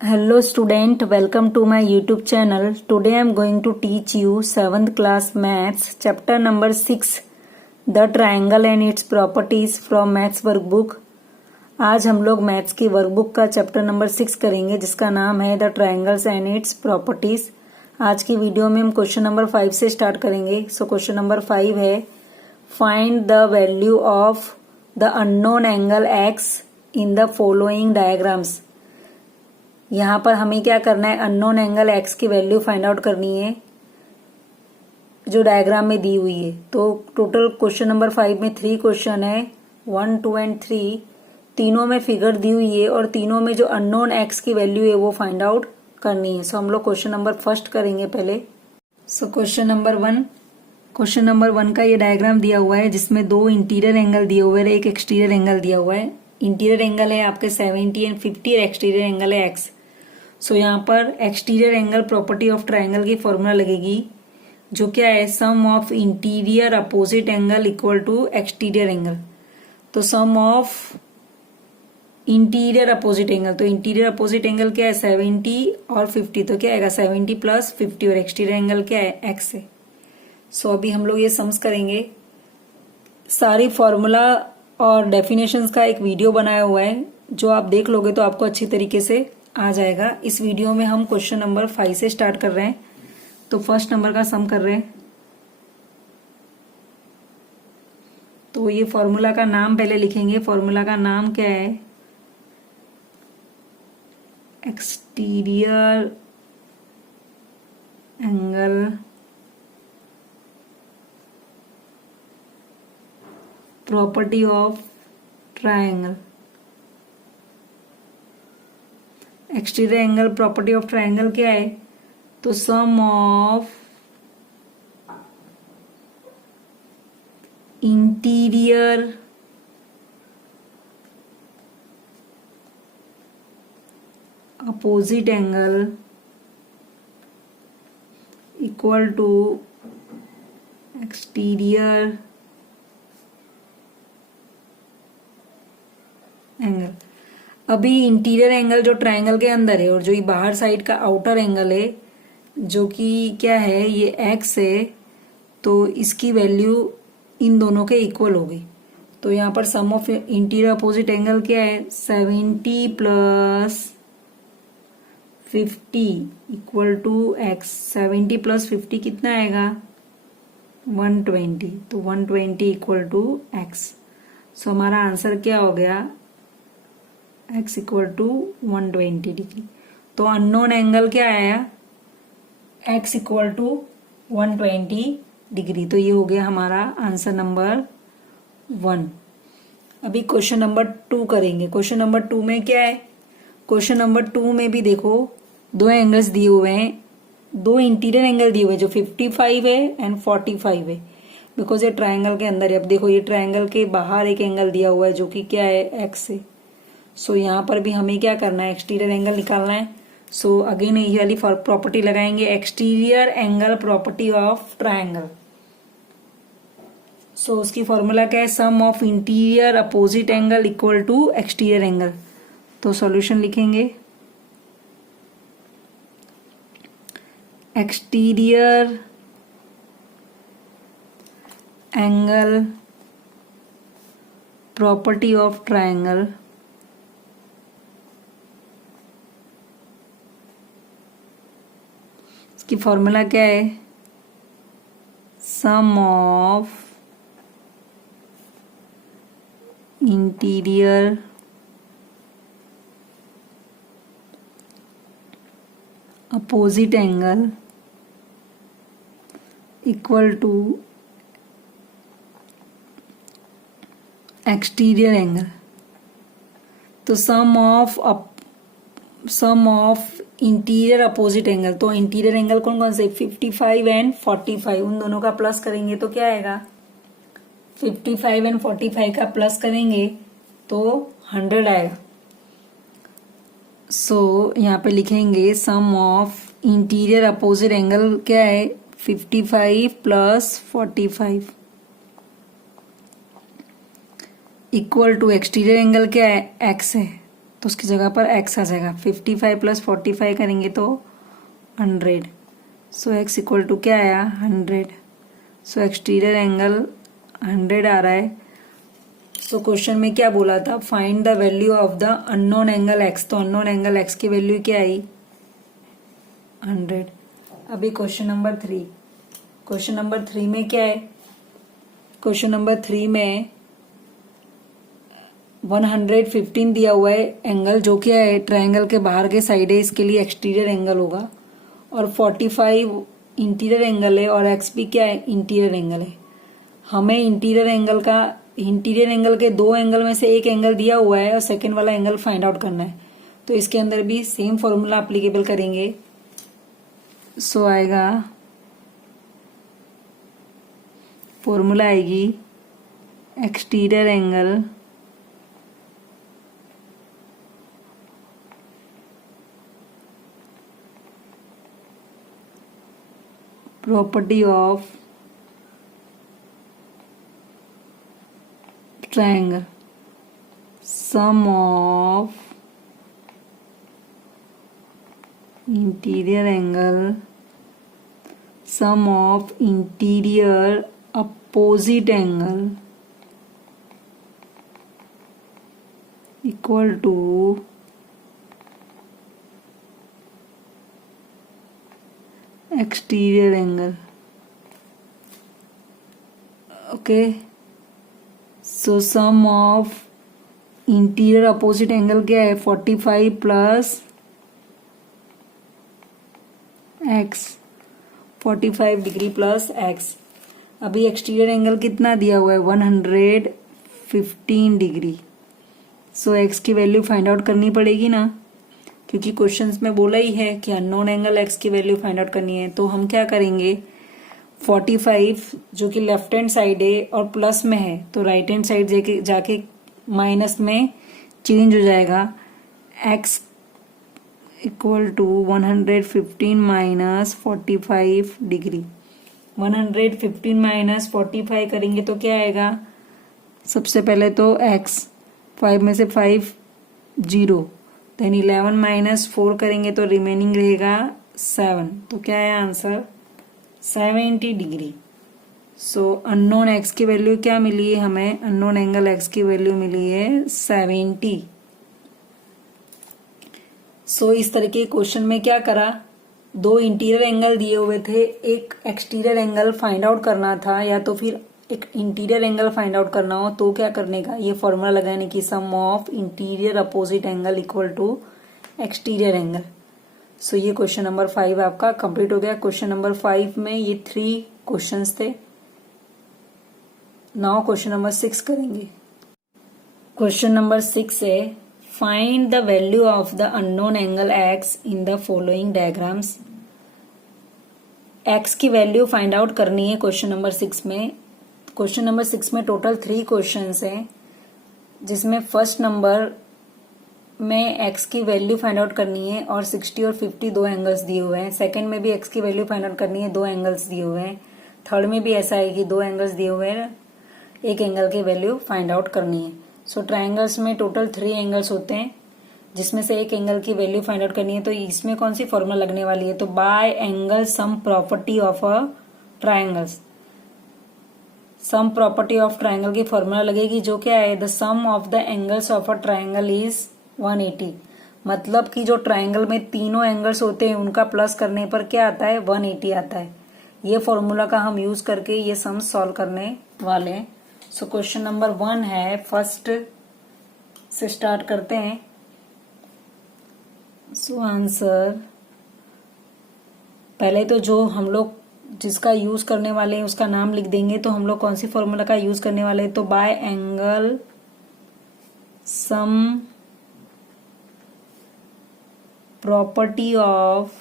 Hello student, welcome to my YouTube channel. Today I am going to teach you 7th class maths chapter number 6 the triangle and its properties from maths workbook. आज हम लोग maths की workbook का chapter number 6 करेंगे जिसका नाम है the triangles and its properties. आज की वीडियो में हम क्वेश्चन नंबर 5 से स्टार्ट करेंगे। सो क्वेश्चन नंबर 5 है find the value of the unknown angle x in the following diagrams. यहाँ पर हमें क्या करना है, अननोन एंगल एक्स की वैल्यू फाइंड आउट करनी है जो डायग्राम में दी हुई है। तो टोटल क्वेश्चन नंबर 5 में 3 क्वेश्चन है, 1, 2 एंड 3। तीनों में फिगर दी हुई है और तीनों में जो अननोन एक्स की वैल्यू है वो फाइंड आउट करनी है। सो हम लोग क्वेश्चन नंबर फर्स्ट करेंगे पहले। सो क्वेश्चन नंबर 1 का ये डायग्राम दिया हुआ है जिसमें 2 इंटीरियर एंगल दिए हुए हैं, एक एक्सटीरियर एंगल दिया हुआ है। इंटीरियर एंगल है आपके 70 एंड 50 और एक्सटीरियर एंगल है एक्स। सो यहाँ पर exterior angle property of triangle की फॉर्मूला लगेगी जो क्या है, sum of interior opposite angle equal to exterior angle. तो sum of interior opposite angle, तो इंटीरियर अपोजिट एंगल क्या है 70 और 50, तो क्या आएगा 70 प्लस 50 और एक्सटीरियर एंगल क्या है एक्स है। सो अभी हम लोग ये सम्स करेंगे। सारी फॉर्मूला और डेफिनेशंस का एक वीडियो बनाया हुआ है जो आप देख लोगे तो आपको अच्छी तरीके से आ जाएगा। इस वीडियो में हम क्वेश्चन नंबर 5 से स्टार्ट कर रहे हैं। तो फर्स्ट नंबर का सम कर रहे हैं। तो ये फॉर्मूला का नाम पहले लिखेंगे। फॉर्मूला का नाम क्या है, exterior angle property of triangle. Exterior angle property of triangle क्या है, तो sum of interior opposite angle equal to exterior angle. अभी इंटीरियर एंगल जो ट्रायंगल के अंदर है और जो ये बाहर साइड का आउटर एंगल है जो कि क्या है ये एक्स है, तो इसकी वैल्यू इन दोनों के इक्वल होगी। तो यहाँ पर sum of interior opposite angle क्या है 70 plus 50 equal to x. 70 plus 50 कितना आएगा 120, तो 120 इक्वल टू एक्स। सो हमारा आंसर क्या हो गया, x इक्वल टू 120 डिग्री। तो अननोन एंगल क्या आया, x इक्वल टू 120 डिग्री। तो ये हो गया हमारा आंसर नंबर 1। अभी क्वेश्चन नंबर 2 करेंगे। क्वेश्चन नंबर 2 में क्या है, क्वेश्चन नंबर 2 में भी देखो 2 एंगल्स दिए हुए हैं, 2 इंटीरियर एंगल दिए हुए हैं जो 55 है एंड 45 है, बिकॉज ये ट्रायंगल के अंदर है। अब देखो ये ट्रायंगल के बाहर एक एंगल दिया हुआ है जो कि क्या है एक्स है। सो यहाँ पर भी हमें क्या करना है, एक्सटीरियर एंगल निकालना है। सो अगेन ये वाली प्रॉपर्टी लगाएंगे, exterior angle property of triangle. So उसकी फॉर्मूला क्या है, sum of interior opposite angle equal to exterior angle. तो सॉल्यूशन लिखेंगे, exterior angle property of triangle की फॉर्मूला क्या है, sum of interior opposite angle equal to exterior angle. तो sum of interior opposite angle, तो interior angle कौन कौन से 55 एंड 45, उन दोनों का प्लस करेंगे तो क्या आएगा 55 एंड 45 का प्लस करेंगे तो 100 आएगा। सो यहाँ पे लिखेंगे sum of interior opposite angle क्या है 55 plus 45 equal to exterior angle क्या है एक्स है, तो उसकी जगह पर x आ जाएगा। 55 प्लस 45 करेंगे तो 100। सो x इक्वल टू क्या आया 100। सो एक्सटीरियर एंगल 100 आ रहा है। सो क्वेश्चन में क्या बोला था, find the value of the unknown angle x। तो अननोन एंगल x की वैल्यू क्या आई 100। अभी क्वेश्चन नंबर 3। क्वेश्चन नंबर 3 में क्या है, क्वेश्चन नंबर 3 में 115 दिया हुआ है एंगल, जो क्या है ट्रायंगल के बाहर के साइड है, इसके लिए एक्सटीरियर एंगल होगा। और 45 इंटीरियर एंगल है और एक्स भी क्या है इंटीरियर एंगल है। हमें इंटीरियर एंगल के दो एंगल में से एक एंगल दिया हुआ है और सेकेंड वाला एंगल फाइंड आउट करना है। तो इसके अंदर भी सेम फॉर्मूला अप्लीकेबल करेंगे। सो आएगा, फॉर्मूला आएगी exterior angle property of triangle, sum of interior angle, sum of interior opposite angle equal to exterior angle. Okay, so sum of interior opposite angle क्या है 45 plus x, 45 degree plus x. अभी exterior angle कितना दिया हुआ है 115 degree. So x की value find out करनी पड़ेगी ना, क्योंकि क्वेश्चंस में बोला ही है कि अननोन एंगल एक्स की वैल्यू फाइंड आउट करनी है। तो हम क्या करेंगे, 45 जो कि लेफ्ट हैंड साइड है और प्लस में है, तो राइट हैंड साइड जाके माइनस में चेंज हो जाएगा। X equal to 115 minus 45 degree. 115 minus 45 करेंगे तो क्या आएगा, सबसे पहले तो एक्स 5 में से 5 0, देन 11 माइनस 4 करेंगे तो रिमेनिंग रहेगा 7। तो क्या है आंसर 70 डिग्री। सो अननोन एक्स की वैल्यू क्या मिली है हमें, अननोन एंगल एक्स की वैल्यू मिली है 70। सो इस तरह के क्वेश्चन में क्या करा, दो इंटीरियर एंगल दिए हुए थे, एक एक्सटीरियर एंगल फाइंड आउट करना था या तो फिर एक इंटीरियर एंगल फाइंड आउट करना हो, तो क्या करने का, ये फॉर्मूला लगाने की sum of interior opposite angle equal to exterior angle. So ये क्वेश्चन नंबर 5 आपका कंप्लीट हो गया। क्वेश्चन नंबर 5 में ये 3 क्वेश्चंस थे। नाउ क्वेश्चन नंबर 6 करेंगे। क्वेश्चन नंबर 6 है, find the value of the unknown angle x in the following diagrams. X की वैल्यू फाइंड आउट करनी है क्वेश्चन नंबर 6 में। क्वेश्चन नंबर 6 में टोटल 3 क्वेश्चंस हैं, जिसमें फर्स्ट नंबर में एक्स की वैल्यू फाइंड आउट करनी है और 60 और 50 दो एंगल्स दिए हुए हैं। सेकंड में भी एक्स की वैल्यू फाइंड आउट करनी है, 2 एंगल्स दिए हुए हैं। थर्ड में भी ऐसा है कि 2 एंगल्स दिए हुए हैं, एक एंगल की वैल्यू फाइंड आउट करनी है। सो ट्राइंगल्स में टोटल 3 एंगल्स होते हैं, जिसमें से एक एंगल की वैल्यू फाइंड आउट करनी है। तो इसमें कौन सी फॉर्मूला लगने वाली है, तो by angle sum property of a triangles. Sum property of triangle की फॉर्मूला लगेगी, जो क्या है, the sum of the angles of a triangle is 180। मतलब कि जो ट्राइंगल में तीनों एंगल्स होते हैं उनका प्लस करने पर क्या आता है 180 आता है। ये फॉर्मूला का हम यूज करके ये सम सॉल्व करने वाले हैं। सो क्वेश्चन नंबर 1 है, फर्स्ट से स्टार्ट करते हैं। सो आंसर, पहले तो जो हम लोग जिसका यूज करने वाले हैं उसका नाम लिख देंगे। तो हम लोग कौन सी फॉर्मूला का यूज करने वाले हैं, तो by angle sum property of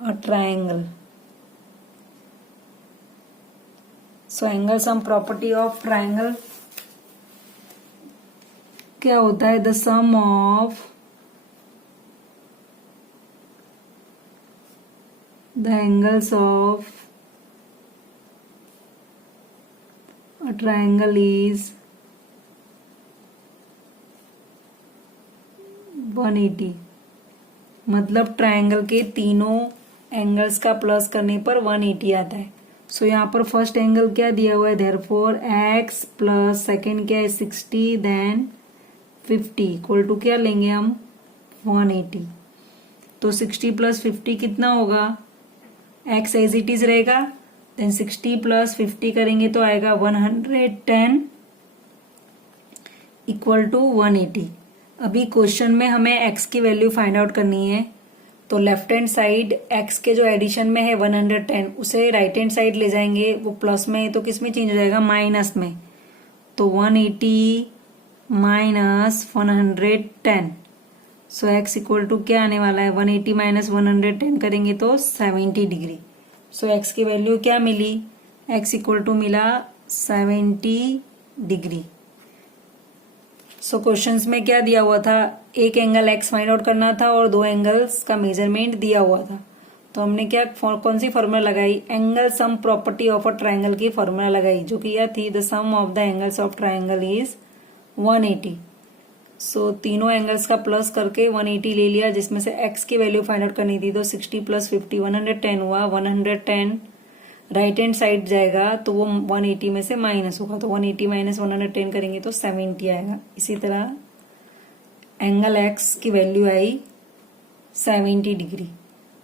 a triangle. So angle sum property of triangle क्या होता है, the sum of the angles of a triangle is 180, मतलब ट्रायंगल के तीनों एंगल्स का प्लस करने पर 180 आता है। सो यहाँ पर फर्स्ट एंगल क्या दिया हुआ है, देयरफॉर x प्लस सेकेंड क्या है 60 देन 50 इक्वल टू क्या लेंगे हम 180। तो 60 प्लस 50 कितना होगा, x एज इट इज रहेगा, देन 60 प्लस 50 करेंगे तो आएगा 110 इक्वल टू 180। अभी क्वेश्चन में हमें x की वैल्यू फाइंड आउट करनी है, तो लेफ्ट हैंड साइड x के जो एडिशन में है 110 उसे राइट हैंड साइड ले जाएंगे, वो प्लस में है तो किस में चेंज हो जाएगा, माइनस में। तो 180 minus 110, so x equal to क्या आने वाला है, 180 माइनस 110 करेंगे तो 70 डिग्री। सो x की वैल्यू क्या मिली, x इक्वल टू मिला 70 डिग्री। सो क्वेश्चंस में क्या दिया हुआ था, एक एंगल x फाइंड आउट करना था और दो एंगल्स का मेजरमेंट दिया हुआ था। तो हमने क्या कौन सी फॉर्मूला लगाई, angle sum property of a triangle की फॉर्मूला लगाई, जो कि यह थी the sum of the angles of triangle is 180। So तीनों एंगल्स का प्लस करके 180 ले लिया, जिसमें से x की वैल्यू फाइंड आउट करनी थी। तो 60 प्लस 50 110 हुआ, 110 राइट हैंड साइड जाएगा तो वो 180 में से माइनस होगा, तो 180 माइनस 110 करेंगे तो 70 आएगा। इसी तरह एंगल x की वैल्यू आई 70 डिग्री।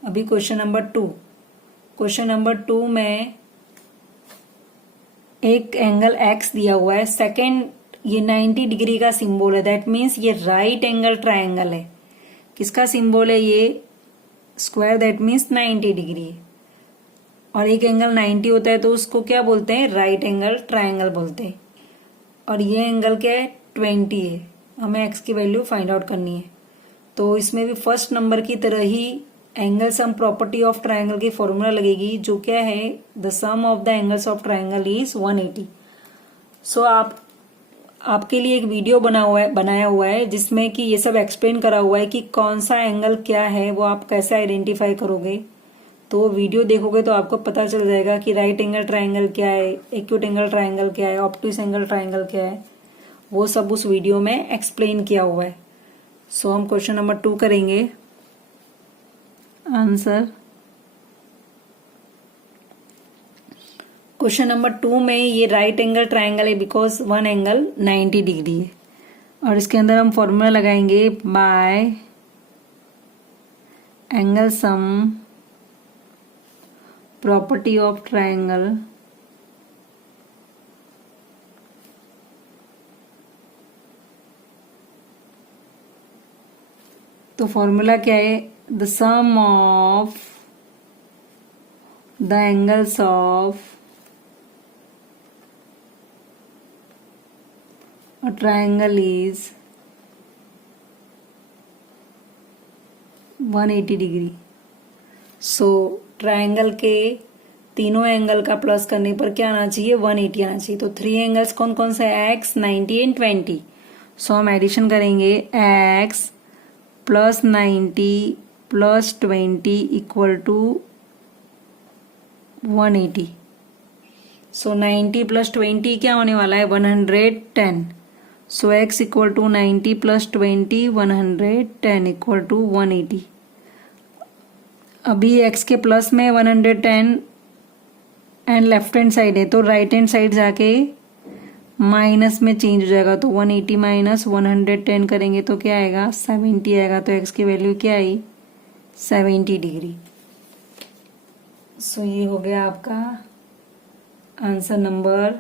अभी क्वेश्चन नंबर 2, क्वेश्चन नंबर 2 में एक एंगल x दिया हुआ है, सेकेंड ये 90 डिग्री का सिंबल है, दैट मीन्स ये राइट एंगल ट्रायंगल है। किसका सिंबल है, ये स्क्वायर, दैट मीन्स 90 डिग्री है। और एक एंगल 90 होता है तो उसको क्या बोलते हैं, राइट एंगल ट्रायंगल बोलते हैं। और ये एंगल क्या है, 20 है। हमें x की वैल्यू फाइंड आउट करनी है। तो इसमें भी फर्स्ट नंबर की तरह ही angle sum property of triangle की फॉर्मूला लगेगी, जो क्या है, the sum of the angles of triangle is 180। So आपके लिए एक वीडियो बनाया हुआ है जिसमें कि ये सब एक्सप्लेन करा हुआ है कि कौन सा एंगल क्या है, वो आप कैसे आइडेंटिफाई करोगे। तो वीडियो देखोगे तो आपको पता चल जाएगा कि राइट एंगल ट्रायंगल क्या है, एक्यूट एंगल ट्रायंगल क्या है, ऑब्टूस एंगल ट्रायंगल क्या है, वो सब उस वीडियो में एक्सप्लेन किया हुआ है। सो हम क्वेश्चन नंबर 2 करेंगे। आंसर क्वेश्चन नंबर 2 में ये राइट एंगल ट्रायंगल है बिकॉज वन एंगल 90 डिग्री है। और इसके अंदर हम फॉर्मूला लगाएंगे by angle sum property of triangle तो फॉर्मूला क्या है, the sum of the angles of a triangle is 180 degree. So triangle के तीनों एंगल का प्लस करने पर क्या आना चाहिए, 180 आना चाहिए। तो 3 एंगल्स कौन कौन से है, x 90 एंड 20। सो हम एडिशन करेंगे, x plus 90 plus 20 equal to 180। So 90 plus 20 क्या होने वाला है, 110। So x equal to 90 plus 20 110 equal to 180। अभी x के प्लस में 110 एंड लेफ्ट हैंड साइड है, तो राइट हैंड साइड जाके माइनस में चेंज हो जाएगा। तो 180 माइनस 110 करेंगे तो क्या आएगा, 70 आएगा। तो x की वैल्यू क्या आई, 70 डिग्री। सो ये हो गया आपका आंसर नंबर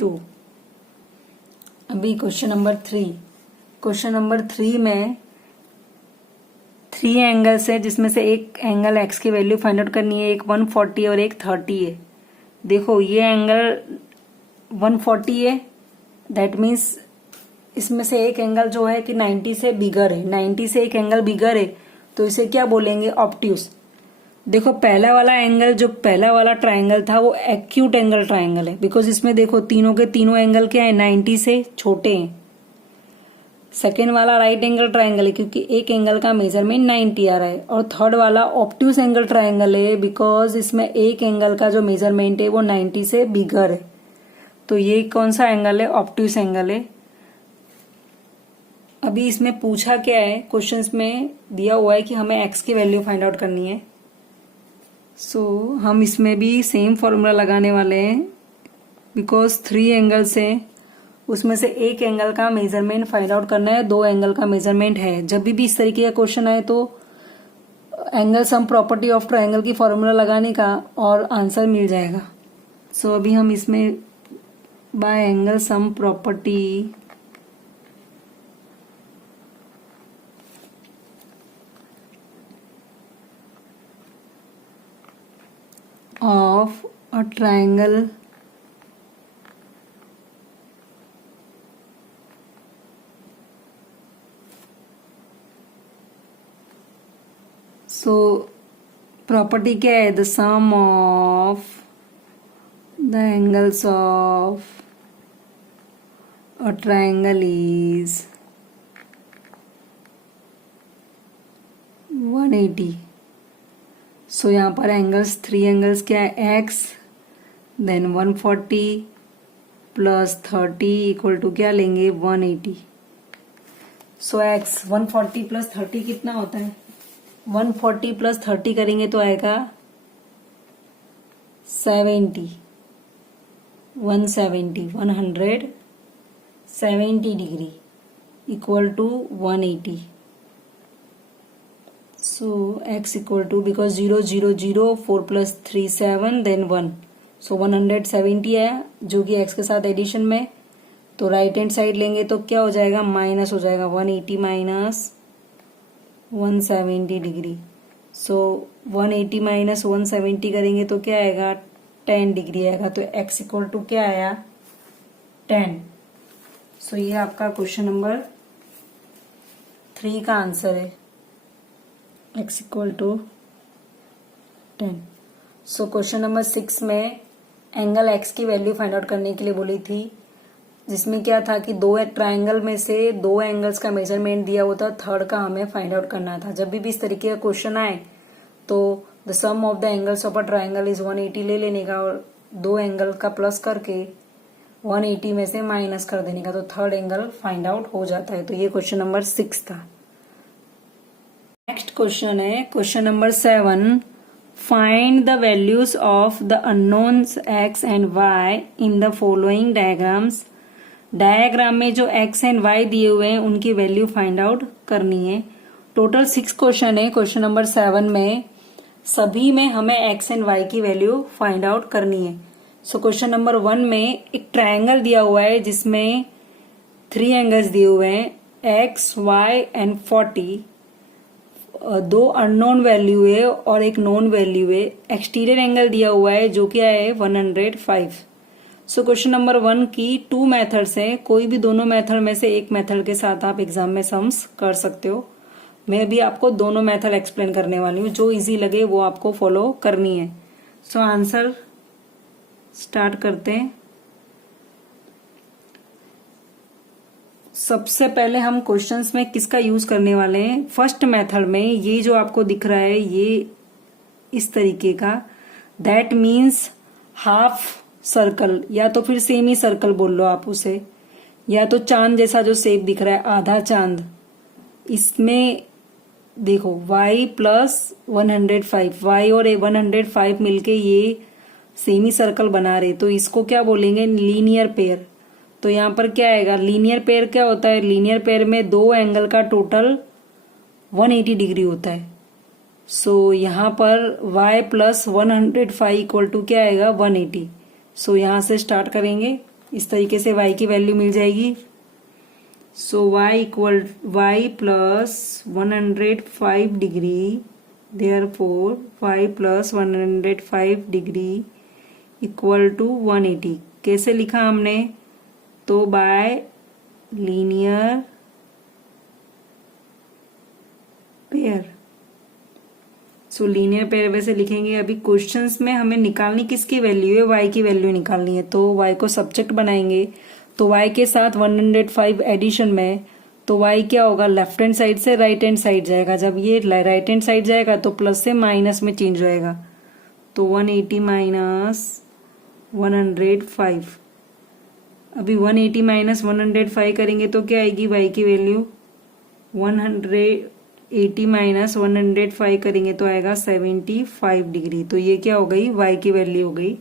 2। अभी क्वेश्चन नंबर 3, क्वेश्चन नंबर 3 में 3 एंगल्स है जिसमें से एक एंगल x की वैल्यू फाइंड आउट करनी है, एक 140 और एक 30 है। देखो ये एंगल 140 है, दैट मीन्स इसमें से एक एंगल जो है कि 90 से बिगर है, 90 से एक एंगल बिगर है, तो इसे क्या बोलेंगे, ऑब्ट्यूस। देखो पहला वाला एंगल, जो पहला वाला ट्रायंगल था वो एक्यूट एंगल ट्रायंगल है, बिकॉज इसमें देखो तीनों के तीनों एंगल क्या है, 90 से छोटे हैं। सेकेंड वाला राइट एंगल ट्रायंगल है क्योंकि एक एंगल का मेजरमेंट 90 आ रहा है। और थर्ड वाला ऑब्ट्यूस एंगल ट्रायंगल है बिकॉज इसमें एक एंगल का जो मेजरमेंट है वो 90 से बिगर है। तो ये कौन सा एंगल है, ऑब्ट्यूस एंगल है। अभी इसमें पूछा क्या है, क्वेश्चंस में दिया हुआ है कि हमें एक्स की वैल्यू फाइंड आउट करनी है। हम इसमें भी सेम फॉर्मूला लगाने वाले हैं, बिकॉज 3 एंगल्स हैं, उसमें से एक एंगल का मेजरमेंट फाइंड आउट करना है, 2 एंगल का मेजरमेंट है। जब भी इस तरीके का क्वेश्चन आए तो angle sum property of triangle की फॉर्मूला लगाने का और आंसर मिल जाएगा। अभी हम इसमें by angle sum property of a triangle property क्या है, the sum of the angles of a triangle is 180। यहाँ पर एंगल्स 3 एंगल्स क्या है, x then 140 plus 30 equal to क्या लेंगे 180। x 140 प्लस 30 कितना होता है, 140 प्लस 30 करेंगे तो आएगा 170 degree equal to 180। x equal to, because 0 0 0 4 plus 3 7 then 1, 170 है जो कि x के साथ एडिशन में। तो राइट हैंड साइड लेंगे तो क्या हो जाएगा, माइनस हो जाएगा, 180 माइनस 170 डिग्री। 180 माइनस 170 करेंगे तो क्या आएगा, 10 डिग्री आएगा। तो x इक्वल टू क्या आया, 10। ये आपका क्वेश्चन नंबर 3 का आंसर है, x equal to 10। Question number 6 में एंगल x की वैल्यू फाइंड आउट करने के लिए बोली थी, जिसमें क्या था कि 2 ट्राइंगल में से 2 एंगल्स का मेजरमेंट दिया हुआ था, थर्ड का हमें फाइंड आउट करना था। जब भी इस तरीके का क्वेश्चन आए तो the sum of the angles of a triangle is 180 ले लेने का और 2 एंगल का प्लस करके 180 में से माइनस कर देने का, तो थर्ड एंगल फाइंड आउट हो जाता है। तो ये क्वेश्चन नंबर 6 था। नेक्स्ट क्वेश्चन है question number 7, find the values of the unknowns x and y in the following diagrams. Diagram में जो x एंड y दिए हुए हैं उनकी वैल्यू फाइंड आउट करनी है। टोटल 6 क्वेश्चन है क्वेश्चन नंबर 7 में, सभी में हमें x एंड y की वैल्यू फाइंड आउट करनी है। क्वेश्चन नंबर 1 में एक ट्रायंगल दिया हुआ है जिसमें 3 एंगल्स दिए हुए हैं, x, y and 40। 2 unknown value है और एक नोन वैल्यू है। एक्सटीरियर एंगल दिया हुआ है जो क्या है 105। क्वेश्चन नंबर 1 की 2 मेथड्स हैं, कोई भी दोनों मेथड में से एक मेथड के साथ आप एग्जाम में सम्स कर सकते हो। मैं भी आपको दोनों मेथड एक्सप्लेन करने वाली हूँ, जो इजी लगे वो आपको फॉलो करनी है। आंसर स्टार्ट करते हैं। सबसे पहले हम क्वेश्चंस में किसका यूज करने वाले हैं, फर्स्ट मेथड में ये जो आपको दिख रहा है ये इस तरीके का, दैट मीन्स हाफ सर्कल, या तो फिर सेमी सर्कल बोल लो आप उसे, या तो चांद जैसा जो शेप दिख रहा है आधा चांद। इसमें देखो y प्लस 105, y और 105 मिलके ये सेमी सर्कल बना रहे, तो इसको क्या बोलेंगे, लीनियर पेयर। तो यहाँ पर क्या आएगा, लीनियर पेयर क्या होता है, लीनियर पेयर में 2 एंगल का टोटल 180 डिग्री होता है। यहाँ पर y प्लस 105 इक्वल टू क्या आएगा 180। यहाँ से स्टार्ट करेंगे, इस तरीके से y की वैल्यू मिल जाएगी। y plus 105 degree, therefore y plus 105 degree equal to 180। कैसे लिखा हमने, तो by linear pair. Linear pair वैसे लिखेंगे। अभी क्वेश्चंस में हमें निकालनी किसकी वैल्यू है, y की वैल्यू निकालनी है। तो y को सब्जेक्ट बनाएंगे, तो y के साथ 105 एडिशन में, तो y क्या होगा, लेफ्ट हैंड साइड से राइट हैंड साइड जाएगा। जब ये राइट हैंड साइड जाएगा तो प्लस से माइनस में चेंज होएगा, तो 180 माइनस 105। अभी 180 माइनस 105 करेंगे तो क्या आएगी y की वैल्यू 180 माइनस 105 करेंगे तो आएगा 75 डिग्री। तो ये क्या हो गई, y की वैल्यू हो गई।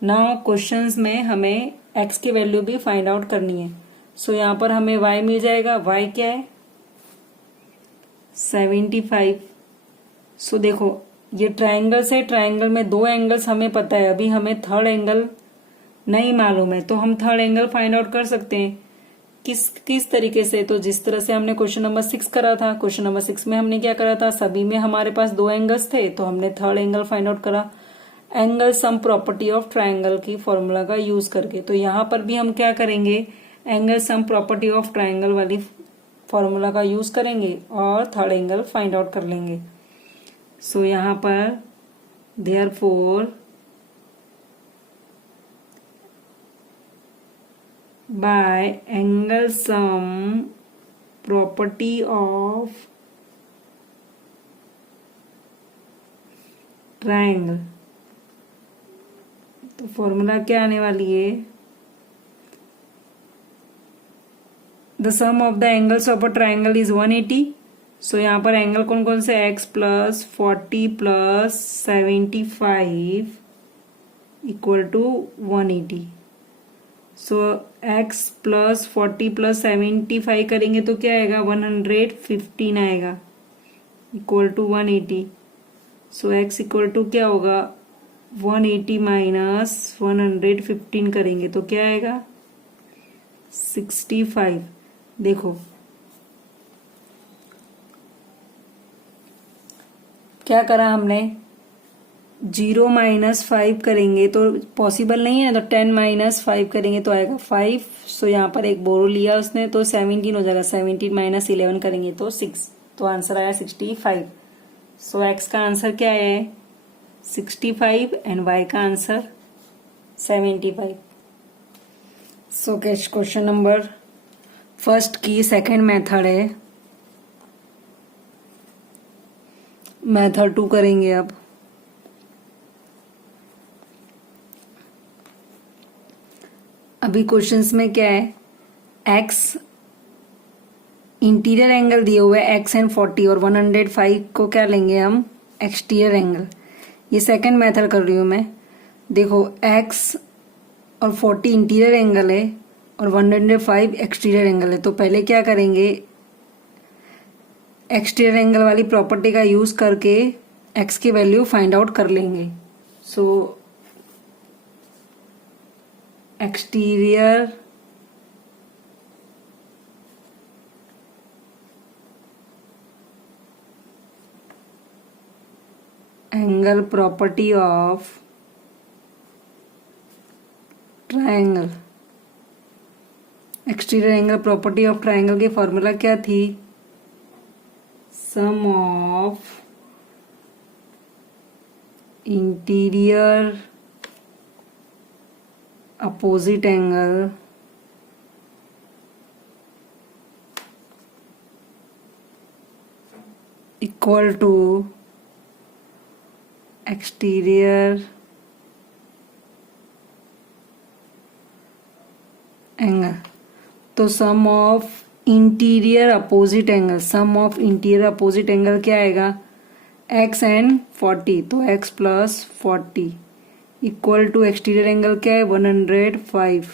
नाउ क्वेश्चंस में हमें x की वैल्यू भी फाइंड आउट करनी है। सो यहाँ पर हमें y मिल जाएगा, y क्या है 75। सो देखो ये ट्रायंगल से ट्रायंगल में दो एंगल्स हमें पता है, अभी हमें थर्ड एंगल नहीं मालूम है, तो हम थर्ड एंगल फाइंड आउट कर सकते हैं। किस तरीके से, तो जिस तरह से हमने क्वेश्चन नंबर 6 करा था। क्वेश्चन नंबर 6 में हमने क्या करा था, सभी में हमारे पास दो एंगल्स थे, तो हमने थर्ड एंगल फाइंड आउट करा angle sum property of triangle की फॉर्मूला का यूज करके। तो यहाँ पर भी हम क्या करेंगे, angle sum property of triangle वाली फॉर्मूला का यूज करेंगे और थर्ड एंगल फाइंड आउट कर लेंगे। सो यहाँ पर therefore by angle sum property of triangle, तो फॉर्मूला क्या आने वाली है, the sum of the angles of a triangle is 180। So यहाँ पर एंगल कौन कौन से, x plus 40 plus 75 equal to 180। So x plus 40 plus 75 करेंगे तो क्या आएगा 115 आएगा equal to 180। So x equal to क्या होगा 180 माइनस 115 करेंगे तो क्या आएगा 65। देखो क्या करा हमने, 0 माइनस 5 करेंगे तो पॉसिबल नहीं है, तो 10 माइनस 5 करेंगे तो आएगा 5। सो यहाँ पर एक बोरो लिया उसने तो 17 हो जाएगा, 17 माइनस 11 करेंगे तो 6, तो आंसर आया 65। सो x का आंसर क्या है 65 एंड y का answer 75। So question number first की सेकंड मेथड है, मेथड 2 करेंगे अब। अभी क्वेश्चंस में क्या है, x इंटीरियर एंगल दिए हुए x एंड 40 और 105 को क्या लेंगे हम एक्सटीरियर एंगल। ये सेकंड मेथड कर रही हूं मैं। देखो x और 40 इंटीरियर एंगल है और 105 एक्सटीरियर एंगल है, तो पहले क्या करेंगे एक्सटीरियर एंगल वाली प्रॉपर्टी का यूज करके x की वैल्यू फाइंड आउट कर लेंगे। So exterior angle property of triangle, exterior angle property of triangle की फॉर्मूला क्या थी, sum of interior opposite angle equal to exterior angle. तो sum of interior opposite angle, sum of interior opposite angle क्या आएगा x and 40, तो x plus 40 equal to exterior angle क्या है 105।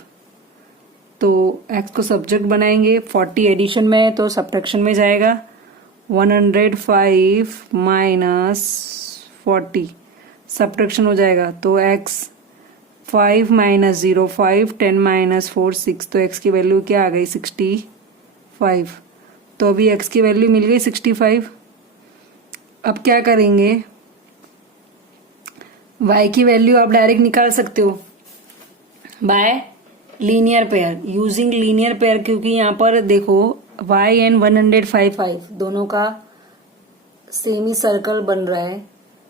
तो x को सब्जेक्ट बनाएंगे, 40 एडिशन में है तो सब्ट्रैक्शन में जाएगा, 105 माइनस 40 सब्ट्रैक्शन हो जाएगा, तो x 5 माइनस 0 5, 10 माइनस 4 6, तो x की वैल्यू क्या आ गई 65। तो अभी x की वैल्यू मिल गई 65। अब क्या करेंगे, y की वैल्यू आप डायरेक्ट निकाल सकते हो bye linear pair, using linear pair, क्योंकि यहाँ पर देखो y एंड 105 दोनों का सेम ही सर्कल बन रहा है।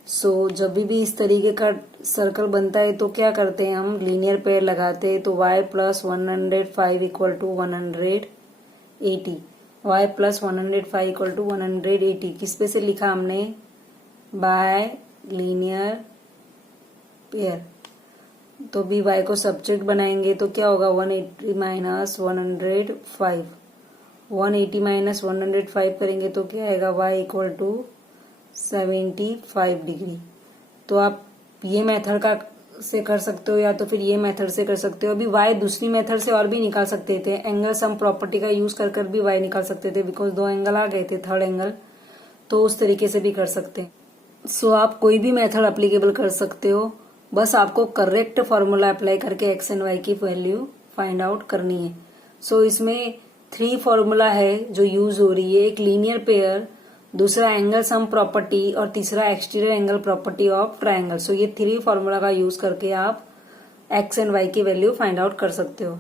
सो जब भी इस तरीके का सर्कल बनता है तो क्या करते हैं हम लीनियर पेयर लगाते हैं, तो y plus 105 equal to 180, y plus 105 equal to 180 किस पे से लिखा हमने बाय लीनियर पेयर। तो भी y को सब्जेक्ट बनाएंगे तो क्या होगा 180 माइनस 105 180 माइनस 105 करेंगे तो क्या आएगा, y इक्वल टू 75 डिग्री। तो आप ये मेथड का से कर सकते हो या तो फिर ये मेथड से कर सकते हो। अभी y दूसरी मेथड से और भी निकाल सकते थे, एंगल सम प्रॉपर्टी का यूज कर भी y निकाल सकते थे, बिकॉज दो एंगल आ गए थे, थर्ड एंगल, तो उस तरीके से भी कर सकते हैं। सो आप कोई भी मेथड अप्लीकेबल कर सकते हो, बस आपको करेक्ट फॉर्मूला अप्लाई करके एक्स एंड वाई की वैल्यू फाइंड आउट करनी है। सो इसमें 3 फॉर्मूला है जो यूज हो रही है, एक लीनियर पेयर, दूसरा एंगल सम प्रॉपर्टी और तीसरा exterior angle property of triangle. So ये 3 फॉर्मूला का यूज करके आप एक्स एंड वाई की वैल्यू फाइंड आउट कर सकते हो।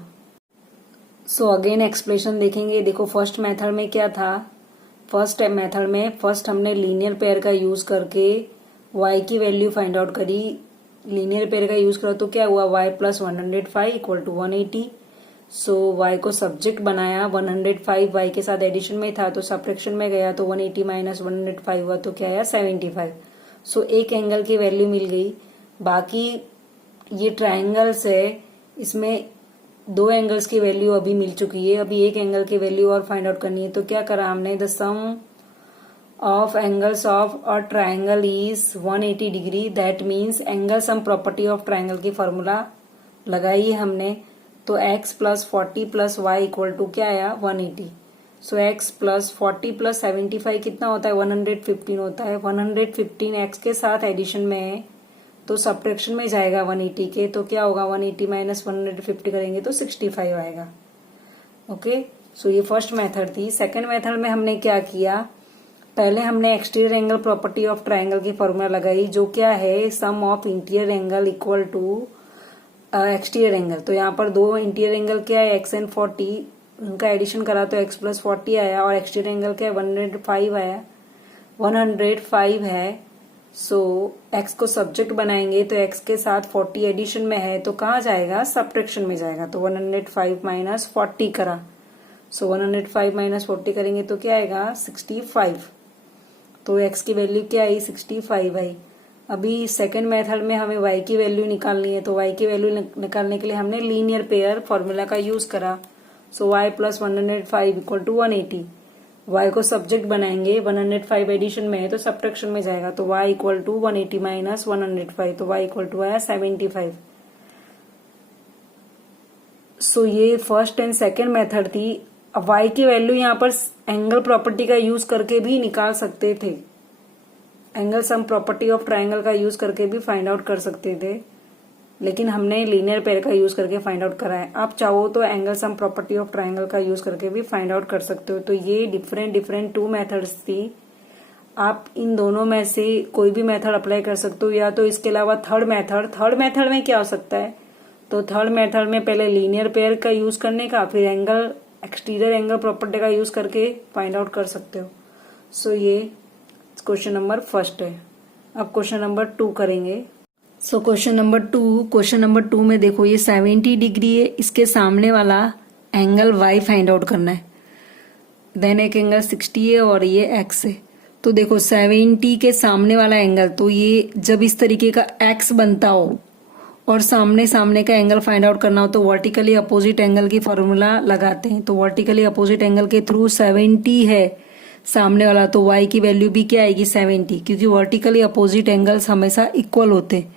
सो अगेन एक्सप्लेनेशन देखेंगे। देखो फर्स्ट मेथड में क्या था, फर्स्ट मेथड में फर्स्ट हमने लीनियर पेयर का यूज करके y की वैल्यू फाइंड आउट करी। लीनियर पेयर का यूज करा तो क्या हुआ, y plus 105 equal to 180। So y को सब्जेक्ट बनाया, 105 y के साथ एडिशन में था तो सब्ट्रैक्शन में गया, तो 180 माइनस 105 हुआ तो क्या आया, 75। सो एक एंगल की वैल्यू मिल गई। बाकी ये ट्राइंगल्स है, इसमें 2 एंगल्स की वैल्यू अभी मिल चुकी है, अभी एक एंगल की वैल्यू और फाइंड आउट करनी है। तो क्या करा हमने, the sum of angles of a triangle is 180 degree, that means angle sum property of triangle की फॉर्मूला लगाई है हमने। तो x plus 40 plus Y equal to क्या आया, 180। सो x प्लस 40 प्लस 75 कितना होता है, 115 होता है। 115 x के साथ एडिशन में है तो सब्ट्रैक्शन में जाएगा 180 के, तो क्या होगा, 180 माइनस 150 करेंगे तो 65 आएगा। ओके, सो ये फर्स्ट मेथड थी। सेकंड मेथड में हमने क्या किया, पहले हमने exterior angle property of triangle की फॉर्मूला लगाई, जो क्या है, sum of interior angle equal to exterior angle. तो यहाँ पर 2 इंटीरियर एंगल क्या है, x एंड 40, उनका एडिशन करा तो x प्लस 40 आया, और एक्सटीरियर एंगल क्या है, 105 आया, 105 है। सो x को सब्जेक्ट बनाएंगे तो x के साथ 40 एडिशन में है तो कहाँ जाएगा, सब्ट्रैक्शन में जाएगा। तो 105 माइनस 40 करा, सो 105 माइनस 40 करेंगे तो क्या आएगा, 65। तो x की वैल्यू क्या आई, 65 आई। अभी सेकंड मेथड में हमें y की वैल्यू निकालनी है, तो y की वैल्यू निकालने के लिए हमने लीनियर पेयर फॉर्मूला का यूज करा। So y plus 105 equal to 180। y को सब्जेक्ट बनाएंगे, 105 एडिशन में है तो सब्ट्रैक्शन में जाएगा, तो y इक्वल टू 180 माइनस 105, तो y इक्वल टू आया 75। सो ये फर्स्ट एंड सेकंड मेथड थी। अब y की वैल्यू यहाँ पर एंगल प्रॉपर्टी का यूज करके भी निकाल सकते थे, angle sum property of triangle का यूज करके भी फाइंड आउट कर सकते थे, लेकिन हमने लीनियर पेयर का यूज करके फाइंड आउट करा है। आप चाहो तो angle sum property of triangle का यूज करके भी फाइंड आउट कर सकते हो। तो ये डिफरेंट 2 मेथड्स थी। आप इन दोनों में से कोई भी मेथड अप्लाई कर सकते हो, या तो इसके अलावा थर्ड मेथड में क्या हो सकता है, तो थर्ड मेथड में पहले लीनियर पेयर का यूज करने का, फिर एंगल एक्सटीरियर एंगल प्रॉपर्टी का यूज करके फाइंड आउट कर सकते हो। सो ये क्वेश्चन नंबर फर्स्ट है। अब क्वेश्चन नंबर 2 करेंगे। सो क्वेश्चन नंबर 2 में देखो ये 70 डिग्री है, इसके सामने वाला एंगल y फाइंड आउट करना है। देन एक एंगल 60 है और ये x है। तो देखो 70 के सामने वाला एंगल, तो ये जब इस तरीके का x बनता हो और सामने का एंगल फाइंड आउट करना हो तो वर्टिकली अपोजिट एंगल की फॉर्मूला लगाते हैं। तो वर्टिकली अपोजिट एंगल के थ्रू 70 है सामने वाला, तो y की वैल्यू भी क्या आएगी, 70, क्योंकि वर्टिकली अपोजिट एंगल्स हमेशा इक्वल होते हैं।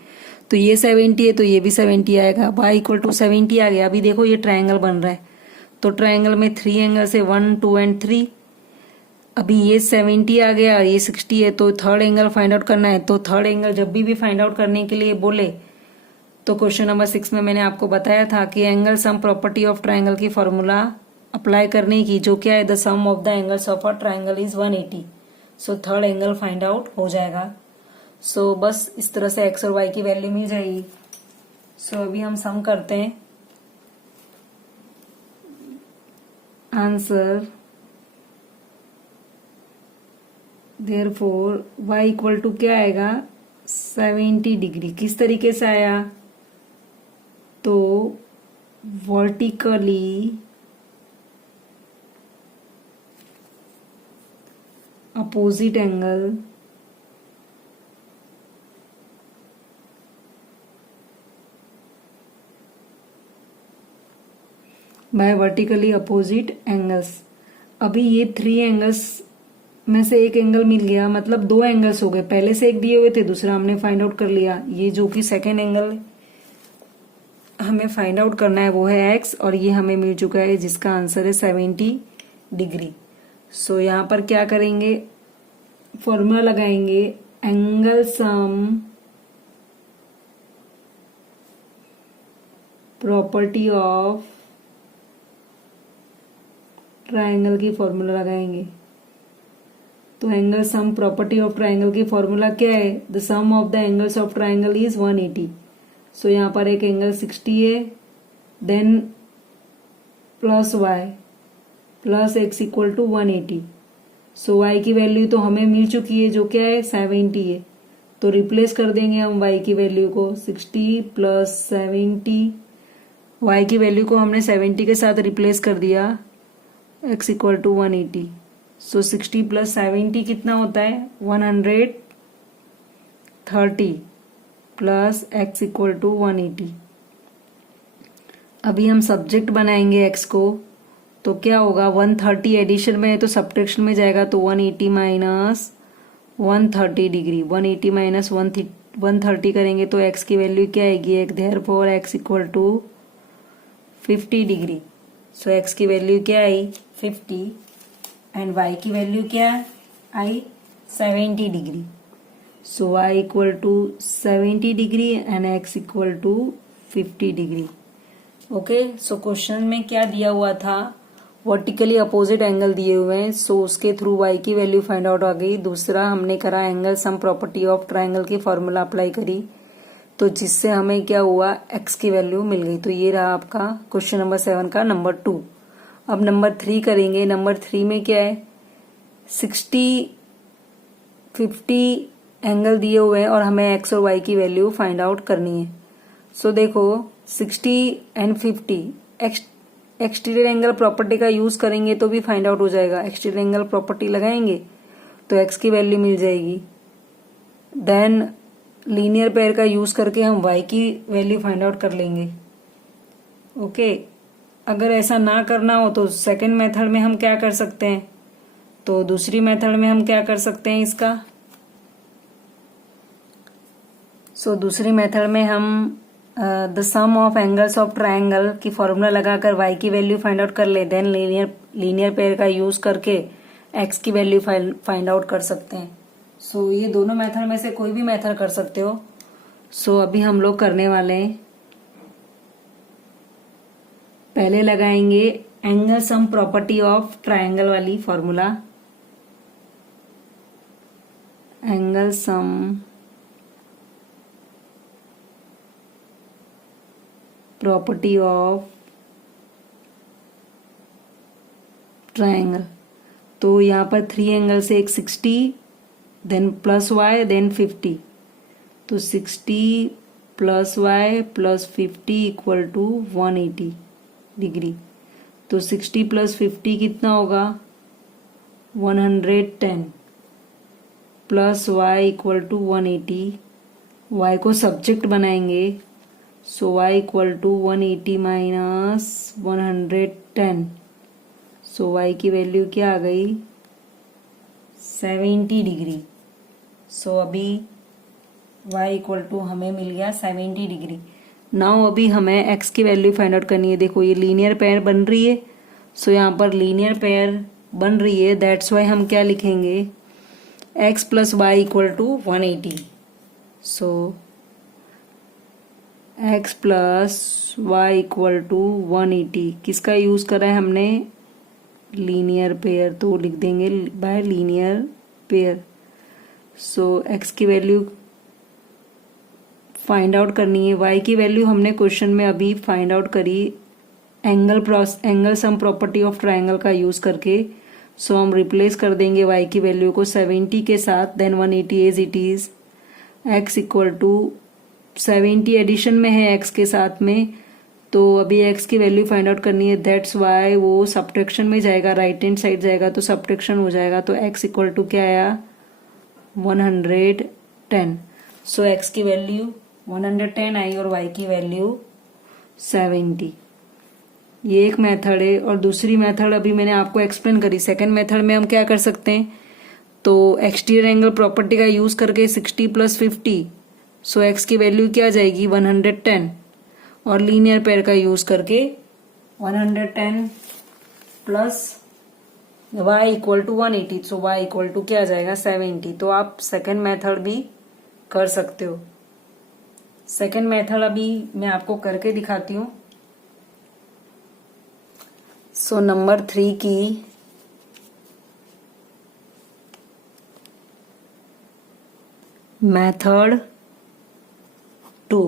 तो ये 70 है तो ये भी 70 आएगा, y इक्वल टू 70 आ गया। अभी देखो ये ट्राइंगल बन रहा है, तो ट्राइंगल में 3 एंगल्स है, 1, 2 एंड 3। अभी ये 70 आ गया, ये 60 है, तो थर्ड एंगल फाइंड आउट करना है। तो थर्ड एंगल जब भी फाइंड आउट करने के लिए बोले तो क्वेश्चन नंबर 6 में मैंने आपको बताया था कि angle sum property of triangle की फॉर्मूला अप्लाई करने की, जो क्या है, the sum of the angles of a triangle is 180। So third angle find out हो जाएगा। सो बस इस तरह से एक्स और वाई की वैल्यू मिल जाएगी। सो अभी हम सम करते हैं। Answer, therefore y equal to क्या आएगा, 70 डिग्री। किस तरीके से आया, तो vertically opposite angle by vertically opposite angles. अभी ये 3 एंगल्स में से एक एंगल मिल गया, मतलब 2 एंगल्स हो गए। पहले से एक दिए हुए थे, दूसरा हमने फाइंड आउट कर लिया। ये जो कि सेकेंड एंगल हमें फाइंड आउट करना है वो है एक्स, और ये हमें मिल चुका है जिसका आंसर है 70 डिग्री। सो यहाँ पर क्या करेंगे, फॉर्मूला लगाएंगे, angle sum property of triangle की फॉर्मूला लगाएंगे। तो angle sum property of triangle की फॉर्मूला क्या है, the sum of the angles of triangle is 180। So यहाँ पर एक एंगल 60 है, then plus y plus x equal to 180। So y की वैल्यू तो हमें मिल चुकी है जो क्या है 70 है, तो रिप्लेस कर देंगे हम वाई की वैल्यू को 60 प्लस 70। वाई की वैल्यू को हमने 70 के साथ रिप्लेस कर दिया, एक्स इक्वल टू 180। सो 60 प्लस 70 कितना होता है 130 प्लस एक्स इक्वल टू 180। अभी हम सब्जेक्ट बनाएंगे एक्स को, तो क्या होगा 130 एडिशन में है तो सब्ट्रैक्शन में जाएगा, तो 180 माइनस 130 डिग्री, 180 माइनस 130 करेंगे तो एक्स की वैल्यू क्या आएगी, एक therefore x equal to 50 degree. So x की वैल्यू क्या आई 50 एंड वाई की वैल्यू क्या आई 70 degree. So y equal to 70 degree and x equal to 50 degree. Okay, so question में क्या दिया हुआ था, वर्टिकली अपोजिट एंगल दिए हुए हैं, सो उसके थ्रू वाई की वैल्यू फाइंड आउट आ गई। दूसरा हमने करा angle sum property of triangle की फॉर्मूला अप्लाई करी, तो जिससे हमें क्या हुआ एक्स की वैल्यू मिल गई। तो ये रहा आपका क्वेश्चन नंबर 7 का नंबर 2। अब नंबर 3 करेंगे। नंबर 3 में क्या है 60 50 एंगल दिए हुए हैं और हमें एक्स और वाई की वैल्यू फाइंड आउट करनी है। सो देखो 60 एंड 50 एक्सटीरियर एंगल प्रॉपर्टी का यूज करेंगे तो भी फाइंड आउट हो जाएगा। एक्सटीरियर एंगल प्रॉपर्टी लगाएंगे तो एक्स की वैल्यू मिल जाएगी। देन लीनियर पेयर का यूज करके हम वाई की वैल्यू फाइंड आउट कर लेंगे। ओके, अगर ऐसा ना करना हो तो सेकंड मेथड में हम क्या कर सकते हैं, तो दूसरी मेथड में हम क्या कर सकते हैं इसका, सो दूसरी मेथड में हम the sum of angles of triangle की फॉर्मूला लगाकर वाई की वैल्यू फाइंड आउट कर ले, देन लीनियर पेयर का यूज करके एक्स की वैल्यू फाइंड आउट कर सकते हैं। सो ये दोनों मेथड में से कोई भी मेथड कर सकते हो। सो अभी हम लोग करने वाले हैं, पहले लगाएंगे angle sum property of triangle वाली formula, angle sum property of triangle. तो यहाँ पर 3 एंगल से एक 60 देन प्लस वाई देन 50, तो 60 plus y plus 50 equal to 180 degree. तो 60 प्लस 50 कितना होगा 110 plus Y equal to 180। Y को सब्जेक्ट बनाएंगे, so y equal to 180 minus 110। So y की वैल्यू क्या आ गई 70 डिग्री। सो अभी y इक्वल टू हमें मिल गया 70 डिग्री। नाउ अभी हमें x की वैल्यू फाइंड आउट करनी है। देखो ये लीनियर पेयर बन रही है, सो यहाँ पर लीनियर पेयर बन रही है, दैट्स वाई हम क्या लिखेंगे x plus Y equal to 180। So x plus Y equal to 180 किसका यूज करा है हमने, लीनियर पेयर, तो लिख देंगे बाय लीनियर पेयर। सो x की वैल्यू फाइंड आउट करनी है, y की वैल्यू हमने क्वेश्चन में अभी फाइंड आउट करी angle sum property of triangle का यूज करके। सो हम रिप्लेस कर देंगे y की वैल्यू को 70 के साथ, then 180 as it is, x equal to 70 addition में है x के साथ में, तो अभी x की वैल्यू फाइंड आउट करनी है, दैट्स वाई वो सब्ट्रैक्शन में जाएगा, राइट हैंड साइड जाएगा तो सब्ट्रैक्शन हो जाएगा। तो x इक्वल टू क्या आया 110। सो x की वैल्यू 110 आई और y की वैल्यू 70। ये एक मेथड है और दूसरी मेथड अभी मैंने आपको एक्सप्लेन करी। सेकंड मेथड में हम क्या कर सकते हैं, तो एक्सटीरियर एंगल प्रॉपर्टी का यूज करके 60 + 50, सो एक्स की वैल्यू क्या आ जाएगी 110, और लीनियर पेयर का यूज करके 110 plus y equal to 180, so y equal to क्या आ जाएगा 70। तो आप सेकंड मेथड भी कर सकते हो। सेकंड मेथड अभी मैं आपको करके दिखाती हूँ। सो नंबर 3 की मेथड 2,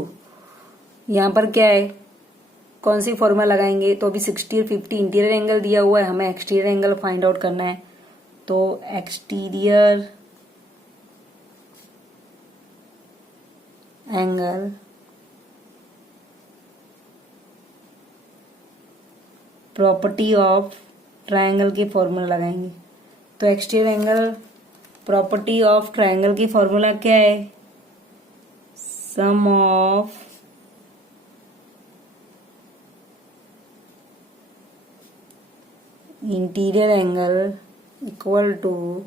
यहां पर क्या है, कौन सी फॉर्मूला लगाएंगे, तो अभी 60 और 50 इंटीरियर एंगल दिया हुआ है, हमें एक्सटीरियर एंगल फाइंड आउट करना है। तो exterior angle property of triangle की फॉर्मूला लगाएंगे। तो exterior angle property of triangle की फॉर्मूला क्या है, sum of interior angle equal to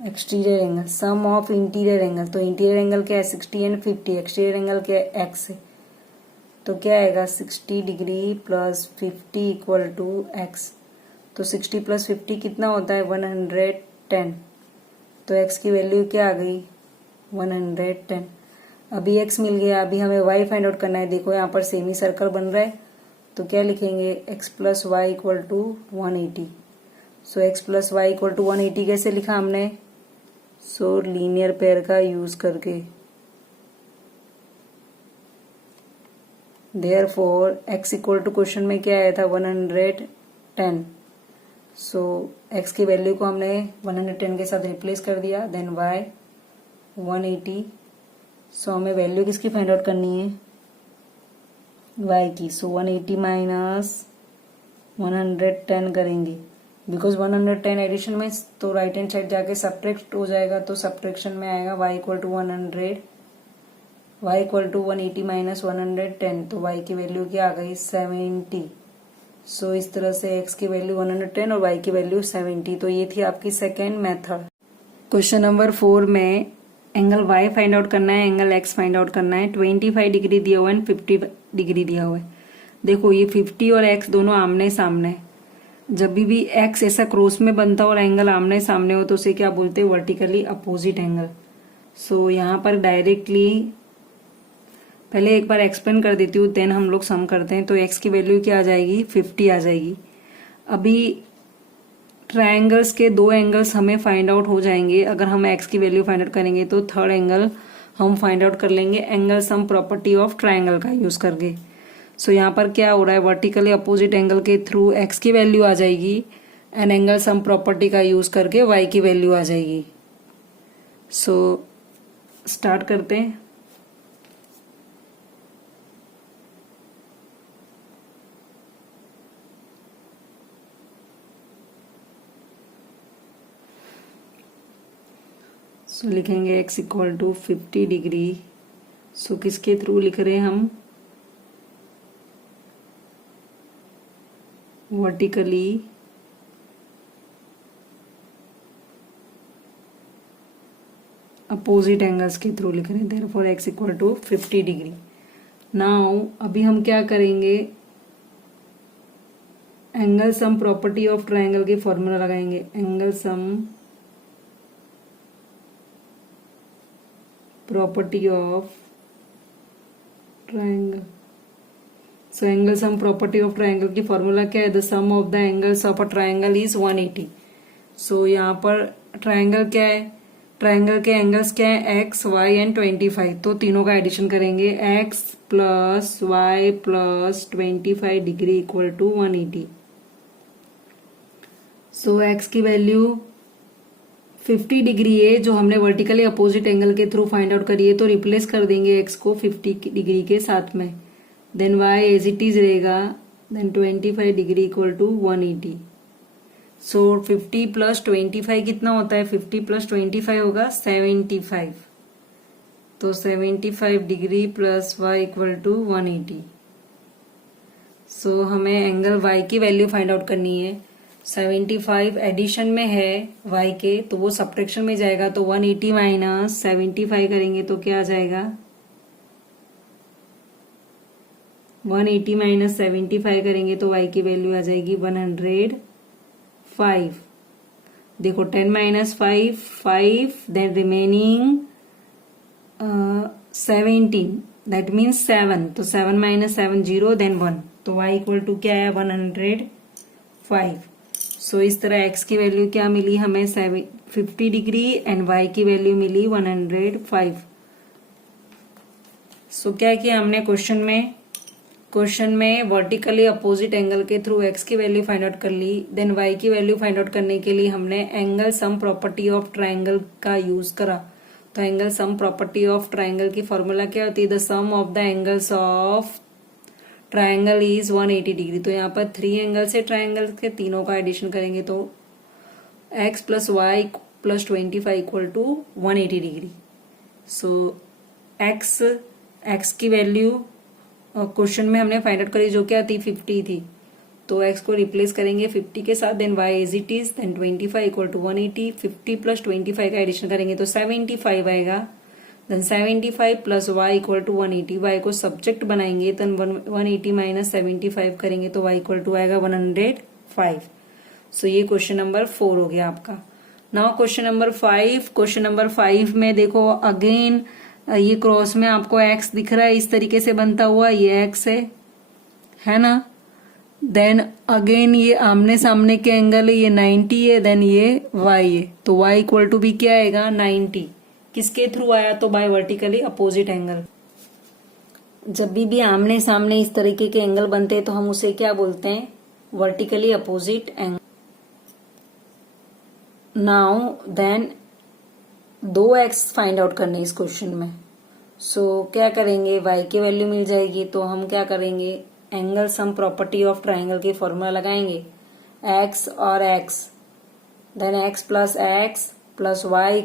exterior angle, sum of interior angle. तो इंटीरियर एंगल क्या है 60 एंड 50, एक्सटीरियर एंगल क्या है एक्स है, तो क्या आएगा 60 degree plus 50 equal to x. तो 60 + 50 कितना होता है 110, तो एक्स की वैल्यू क्या आ गई 110। अभी एक्स मिल गया, अभी हमें वाई फाइंड आउट करना है। देखो यहाँ पर सेमी सर्कल बन रहा है, तो क्या लिखेंगे x plus Y equal to 180। So x plus Y equal to 180 कैसे लिखा हमने, सो लीनियर पेयर का यूज करके। Therefore x equal to question में क्या आया था 110, सो एक्स की वैल्यू को हमने 110 के साथ रिप्लेस कर दिया, देन वाई 180। सो हमें वैल्यू किसकी फाइंड आउट करनी है y की। सो 180 माइनस 110 करेंगे, बिकॉज 110 एडिशन में, तो राइट हैंड साइड जाके सब्ट्रैक्ट हो जाएगा, तो सब्ट्रैक्शन में आएगा y equal to 100, y equal to 180 minus 110, तो y की वैल्यू क्या आ गई 70। सो इस तरह से x की वैल्यू 110 और y की वैल्यू 70। तो ये थी आपकी सेकेंड मेथड। क्वेश्चन नंबर 4 में एंगल y फाइंड आउट करना है, एंगल x फाइंड आउट करना है। 25 डिग्री दिया हुआ है, 50 डिग्री दिया हुआ है। देखो ये 50 और x दोनों आमने सामने है। जब भी x ऐसा क्रॉस में बनता और एंगल आमने सामने हो तो उसे क्या बोलते हैं, वर्टिकली अपोजिट एंगल। सो यहाँ पर डायरेक्टली पहले एक बार एक्सप्लेन कर देती हूँ, देन हम लोग सम करते हैं। तो x की वैल्यू क्या आ जाएगी 50 आ जाएगी। अभी ट्रायंगल्स के दो एंगल्स हमें फाइंड आउट हो जाएंगे। अगर हम x की वैल्यू फाइंड आउट करेंगे तो थर्ड एंगल हम फाइंड आउट कर लेंगे angle sum property of triangle का यूज करके। सो यहाँ पर क्या हो रहा है, वर्टिकली अपोजिट एंगल के थ्रू x की वैल्यू आ जाएगी एंड एंगल सम प्रॉपर्टी का यूज करके y की वैल्यू आ जाएगी। सो स्टार्ट करते हैं। सो लिखेंगे x इक्वल टू 50 डिग्री। सो किसके थ्रू लिख रहे हैं हम, वर्टिकली अपोजिट एंगल्स के थ्रू लिख रहे हैं। Therefore x equal to 50 degree. Now अभी हम क्या करेंगे, angle sum property of triangle की फॉर्मूला लगाएंगे। Angle sum property of triangle. So angle sum property of triangle की फॉर्मूला क्या है, the sum of the angles of a triangle is 180। So यहाँ पर ट्रायंगल क्या है, ट्रायंगल के एंगल्स क्या है x, y एंड 25। तो तीनों का एडिशन करेंगे, x plus y plus 25 degree equal to 180। So x की वैल्यू 50 डिग्री है जो हमने वर्टिकली अपोजिट एंगल के थ्रू फाइंड आउट करी है, तो रिप्लेस कर देंगे x को 50 डिग्री के साथ में। Then y as it is रहेगा, then 25 degree equal to 180। So 50 plus 25 कितना होता है, 50 प्लस 25 होगा 75। तो 75 degree plus Y equal to 180। So हमें एंगल वाई की वैल्यू फाइंड आउट करनी है। 75 एडिशन में है वाई के, तो वो सब्ट्रैक्शन में जाएगा, तो 180 माइनस 75 करेंगे तो क्या आ जाएगा, 180 माइनस 75 करेंगे तो वाई की वैल्यू आ जाएगी 105। देखो 10 minus 5 5, then remaining 17, that means 7, तो 7 माइनस 7 0, देन 1, तो y इक्वल टू क्या है 105। सो इस तरह x की वैल्यू क्या मिली हमें 50 डिग्री एंड y की वैल्यू मिली 105। सो क्या किया हमने क्वेश्चन में वर्टिकली अपोजिट एंगल के थ्रू x की वैल्यू फाइंड आउट कर ली, देन y की वैल्यू फाइंड आउट करने के लिए हमने angle sum property of triangle का यूज करा। तो angle sum property of triangle की फॉर्मूला क्या होती है, the sum of the angles of triangle is 180 degree. तो यहाँ पर 3 एंगल से ट्राइंगल के तीनों का एडिशन करेंगे तो x plus y plus 25 equal to 180 degree. So x की वैल्यू क्वेश्चन में हमने फाइंड आउट करी जो क्या थी 50 थी, तो x को रिप्लेस करेंगे 50 के साथ, then y as it is, then 25 equal to 180, 50 plus 25 का एडिशन करेंगे तो 75 आएगा, then 75 plus y equal to 180, y को सब्जेक्ट बनाएंगे, देन 180 माइनस 75 करेंगे तो y इक्वल टू आएगा 105। सो ये क्वेश्चन नंबर 4 हो गया आपका। नाउ क्वेश्चन नंबर 5 में देखो अगेन ये क्रॉस में आपको x दिख रहा है इस तरीके से बनता हुआ, ये x है ना। देन अगेन ये आमने सामने के एंगल है, ये 90 है, देन ये y है, तो y इक्वल टू भी क्या आएगा 90। किसके थ्रू आया, तो बाय वर्टिकली अपोजिट एंगल। जब भी आमने सामने इस तरीके के एंगल बनते हैं तो हम उसे क्या बोलते हैं, vertically opposite angle. Now then 2x find out करने इस क्वेश्चन में। सो क्या करेंगे, y की वैल्यू मिल जाएगी तो हम क्या करेंगे, angle sum property of triangle की फॉर्मूला लगाएंगे, x और x, then x plus y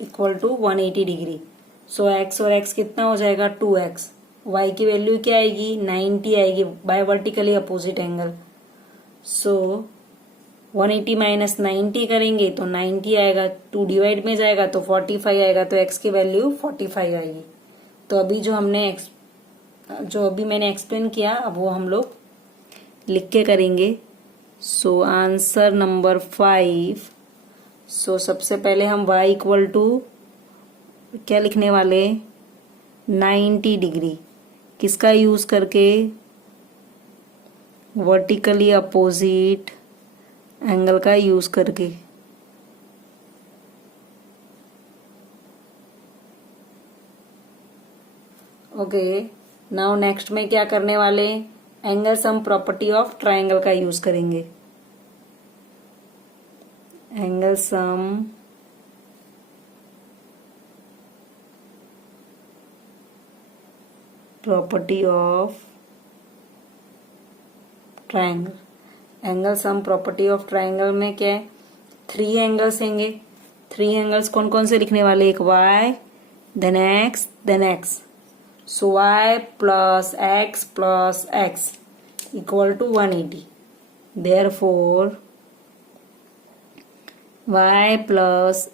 equal to 180 degree. So x और x कितना हो जाएगा 2x, y की वैल्यू क्या आएगी 90 आएगी बाय वर्टिकली अपोजिट एंगल। सो 180 माइनस 90 करेंगे तो 90 आएगा, 2 डिवाइड में जाएगा तो 45 आएगा, तो x की वैल्यू 45 आएगी। तो अभी जो अभी मैंने एक्सप्लेन किया अब वो हम लोग लिख के करेंगे। So answer number 5। सो सबसे पहले हम y इक्वल टू क्या लिखने वाले 90 डिग्री, किसका यूज करके, वर्टिकली अपोजिट एंगल का यूज करके। ओके, नाउ नेक्स्ट में क्या करने वाले, angle sum property of triangle का यूज करेंगे। Angle sum property of triangle. Angle sum property of triangle में क्या है, 3 एंगल्स होंगे। 3 एंगल्स कौन कौन से लिखने वाले, एक y, then x, then x। So y plus x equal to 180। Therefore y plus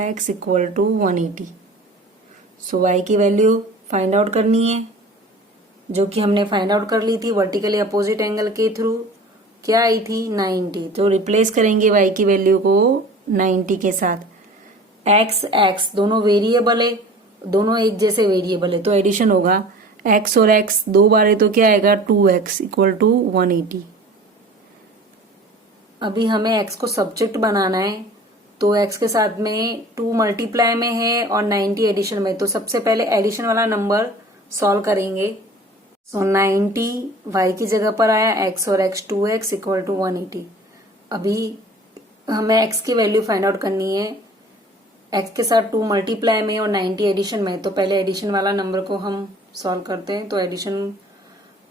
x equal to 180। So y की वैल्यू फाइंड आउट करनी है जो कि हमने फाइंड आउट कर ली थी वर्टिकली अपोजिट एंगल के थ्रू, क्या आई थी 90। तो रिप्लेस करेंगे y की वैल्यू को 90 के साथ। x दोनों वेरिएबल है, दोनों एक जैसे वेरिएबल है तो एडिशन होगा, x और x 2 बार है तो क्या आएगा 2x इक्वल टू 180। अभी हमें x को सब्जेक्ट बनाना है तो x के साथ में 2 मल्टीप्लाई में है और 90 एडिशन में, तो सबसे पहले एडिशन वाला नंबर सॉल्व करेंगे। सो 90 y की जगह पर आया, x और x 2x इक्वल टू 180। अभी हमें x की वैल्यू फाइंड आउट करनी है, x के साथ 2 मल्टीप्लाई में और 90 एडिशन में, तो पहले एडिशन वाला नंबर को हम सॉल्व करते हैं। तो एडिशन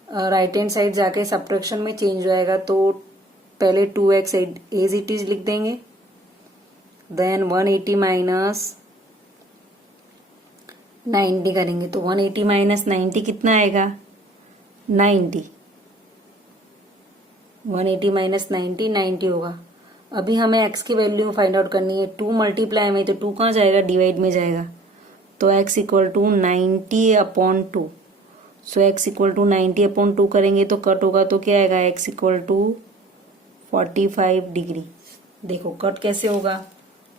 राइट हैंड साइड जाके सब्ट्रैक्शन में चेंज हो जाएगा, तो पहले 2x एज इट इज लिख देंगे, देन 180 माइनस 90 करेंगे तो 180 माइनस 90 कितना आएगा? 90। 180 माइनस 90 90 होगा। अभी हमें x की वैल्यू फाइंड आउट करनी है। 2 मल्टीप्लाई में तो 2 कहाँ जाएगा? डिवाइड में जाएगा। तो x equal to 90/2। So x equal to 90/2 करेंगे तो कट होगा तो क्या आएगा? x equal to 45 degree. देखो कट कैसे होगा?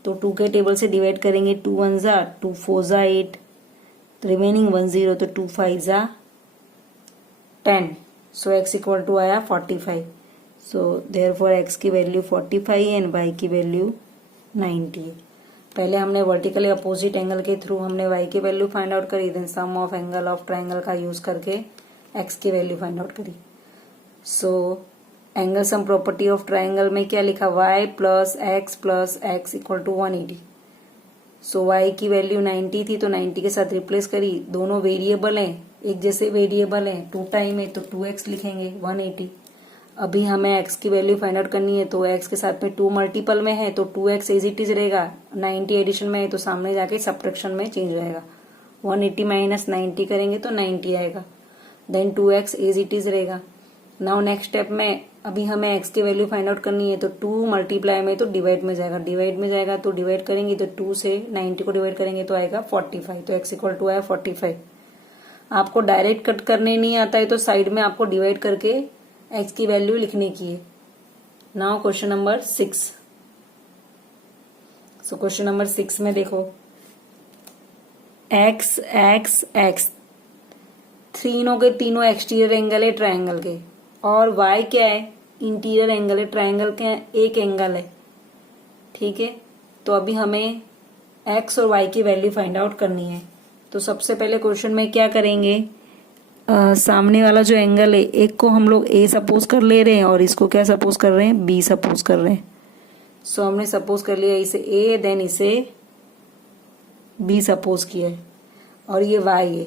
तो 2 के टेबल से डिवाइड करेंगे। 2 1 जा 2 4 जा 8, रिमेनिंग 1 0 तो 2 5 जा 10। सो x इक्वल टू आया 45। सो देयरफॉर x की वैल्यू 45 एंड y की वैल्यू 90 है। पहले हमने वर्टिकली अपोजिट एंगल के थ्रू हमने y की वैल्यू फाइंड आउट करी, then sum of angle of triangle का यूज करके x की वैल्यू फाइंड आउट करी। So angle sum property of triangle में क्या लिखा? y plus x equal to 180। So y की वैल्यू 90 थी तो 90 के साथ रिप्लेस करी। दोनों वेरिएबल हैं, एक जैसे वेरिएबल हैं, 2 टाइम है तो 2x लिखेंगे 180। अभी हमें x की वैल्यू फाइंड आउट करनी है तो x के साथ में 2 मल्टीपल में है तो 2x एज इट इज रहेगा। 90 एडिशन में है तो सामने जाके सब्ट्रैक्शन में चेंज रहेगा। 180 माइनस 90 करेंगे तो 90 आएगा। Then 2x as it is रहेगा। नाउ नेक्स्ट स्टेप में अभी हमें x की वैल्यू फाइंड आउट करनी है तो 2 मल्टीप्लाई में तो डिवाइड में जाएगा। डिवाइड में जाएगा तो डिवाइड करेंगे तो 2 से 90 को डिवाइड करेंगे तो आएगा 45। तो x इक्वल टू आया 45। आपको डायरेक्ट कट करने नहीं आता है तो साइड में आपको डिवाइड करके x की वैल्यू लिखने की है। Now question number 6। So question number 6 में देखो x x x तीनों के तीनों एक्सटीरियर एंगल है ट्रायंगल के, और y क्या है? इंटीरियर एंगल है ट्रायंगल के, एक एंगल है। ठीक है, तो अभी हमें x और y की वैल्यू फाइंड आउट करनी है। तो सबसे पहले क्वेश्चन में क्या करेंगे? सामने वाला जो एंगल है, एक को हम लोग a सपोज कर ले रहे हैं और इसको क्या सपोज कर रहे हैं? b सपोज कर रहे हैं। सो हमने सपोज कर लिया इसे a, देन इसे b सपोज किया है, और ये y है।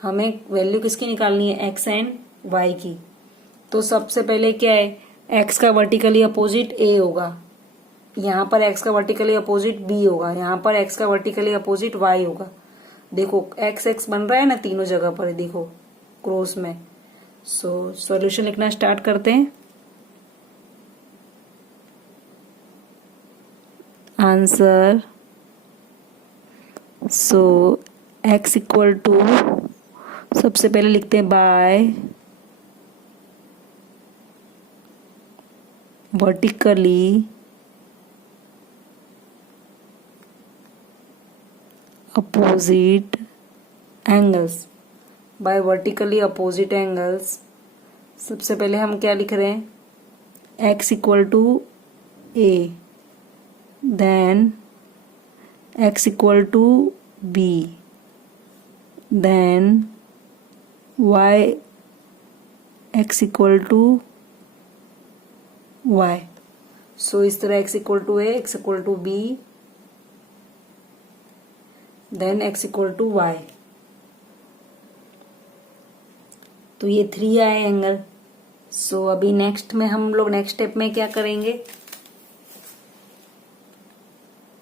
हमें वैल्यू किसकी निकालनी है? x एंड y की। तो सबसे पहले क्या है? x का वर्टिकली अपोजिट a होगा, यहाँ पर x का वर्टिकली अपोजिट b होगा, यहाँ पर x का वर्टिकली अपोजिट y होगा। देखो x x बन रहा है ना तीनों जगह पर, देखो क्रॉस में। सो सॉल्यूशन लिखना स्टार्ट करते हैं। Answer, so x equal to सबसे पहले लिखते हैं by vertically opposite angles. By vertically opposite angles सबसे पहले हम क्या लिख रहे हैं? x equal to a, then x equal to b, then y x equal to y। So इस तरह x equal to a, x equal to b, then x equal to y। तो ये 3 आए एंगल। सो अभी नेक्स्ट में हम लोग next step में क्या करेंगे?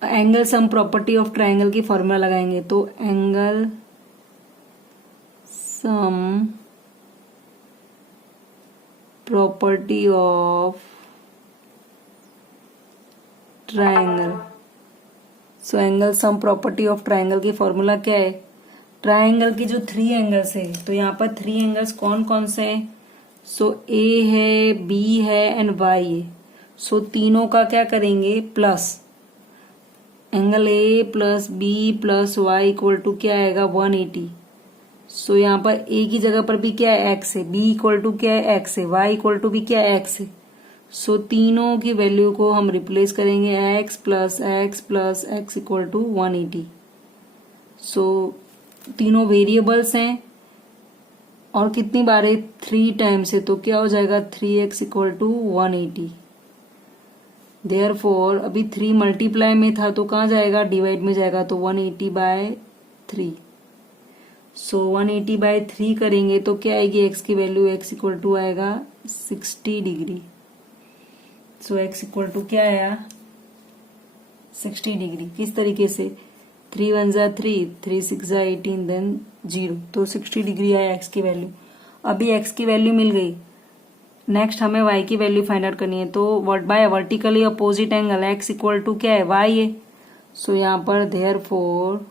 Angle sum property of triangle की फॉर्मूला लगाएंगे। तो angle sum property of triangle. So angle sum property of triangle की फॉर्मूला क्या है? ट्रायंगल की जो 3 एंगल्स है, तो यहाँ पर 3 एंगल्स कौन कौन से हैं? सो a है, b है एंड y है। सो तीनों का क्या करेंगे? Plus. Angle a plus b plus y equal to क्या आएगा? 180। सो यहाँ पर a की जगह पर भी क्या है? x है, b इक्वल टू क्या है? x है, y इक्वल टू भी क्या है? x है। सो तीनों की वैल्यू को हम रिप्लेस करेंगे, x plus x equal to 180। So तीनों वेरिएबल्स हैं और कितनी बार है? 3 टाइम्स है, तो क्या हो जाएगा? 3x equal to 180। देयरफॉर अभी 3 मल्टीप्लाई में था तो कहाँ जाएगा? डिवाइड में जाएगा, तो 180/3। सो 180/3 करेंगे तो क्या आएगी? x की वैल्यू x इक्वल टू आएगा 60 degree. So x equal to क्या आया? 60 डिग्री। किस तरीके से? 3 1 जा 3, 3 6 जा 18, देन 0, तो 60 डिग्री आया एक्स की वैल्यू। अभी एक्स की वैल्यू मिल गई, नेक्स्ट हमें वाई की वैल्यू फाइंड आउट करनी है। तो by vertically opposite angle x equal to क्या है, वाई है। सो यहाँ पर देयरफॉर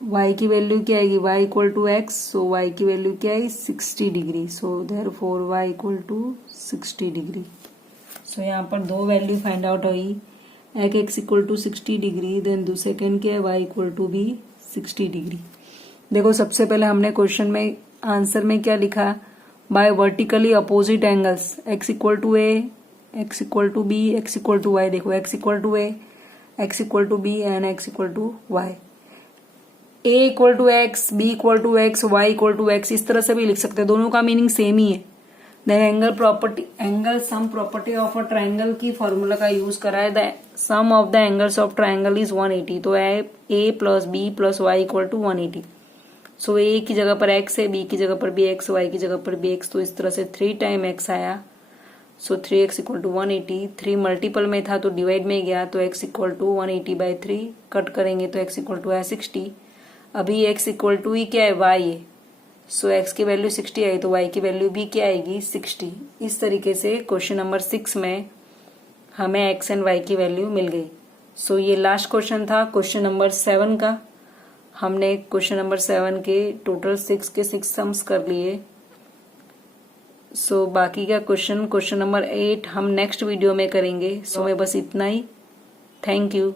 y की वैल्यू क्या आएगी, y equal to x, so y की वैल्यू क्या है 60 degree. So therefore y equal to 60 degree. So यहाँ पर दो वैल्यू फाइंड आउट हुई, एक x equal to 60 degree, then second क्या है y इक्वल टू भी 60 डिग्री। देखो सबसे पहले हमने क्वेश्चन में आंसर में क्या लिखा, by vertically opposite angles x equal to a, x equal to b, x equal to y। देखो x equal to a, x equal to b and x equal to y। a equal to x, b equal to x, y equal to x, इस तरह से भी लिख सकते हैं, दोनों का मीनिंग सेम ही है। Then angle sum property of a triangle की फॉर्मूला का यूज करा है, the sum of the angles of triangle is 180। तो A plus B plus Y equal to 180। So A की जगह पर एक्स है, बी की जगह पर भी एक्स, वाई की जगह पर भी एक्स, तो इस तरह से 3 टाइम एक्स आया। सो 3x इक्वल टू 180, 3 मल्टीपल में था तो डिवाइड में गया, तो x equal to 180 by 3 cut करेंगे तो x इक्वल टू है 60। अभी x इक्वल टू ही क्या है, y है। सो x की वैल्यू 60 आई तो y की वैल्यू भी क्या आएगी 60। इस तरीके से क्वेश्चन नंबर 6 में हमें x एंड y की वैल्यू मिल गई। सो ये लास्ट क्वेश्चन था क्वेश्चन नंबर 7 का। हमने क्वेश्चन नंबर 7 के टोटल 6 के 6 सम्स कर लिए। सो बाकी का क्वेश्चन नंबर 8 हम नेक्स्ट वीडियो में करेंगे। सो मैं बस इतना ही, थैंक यू।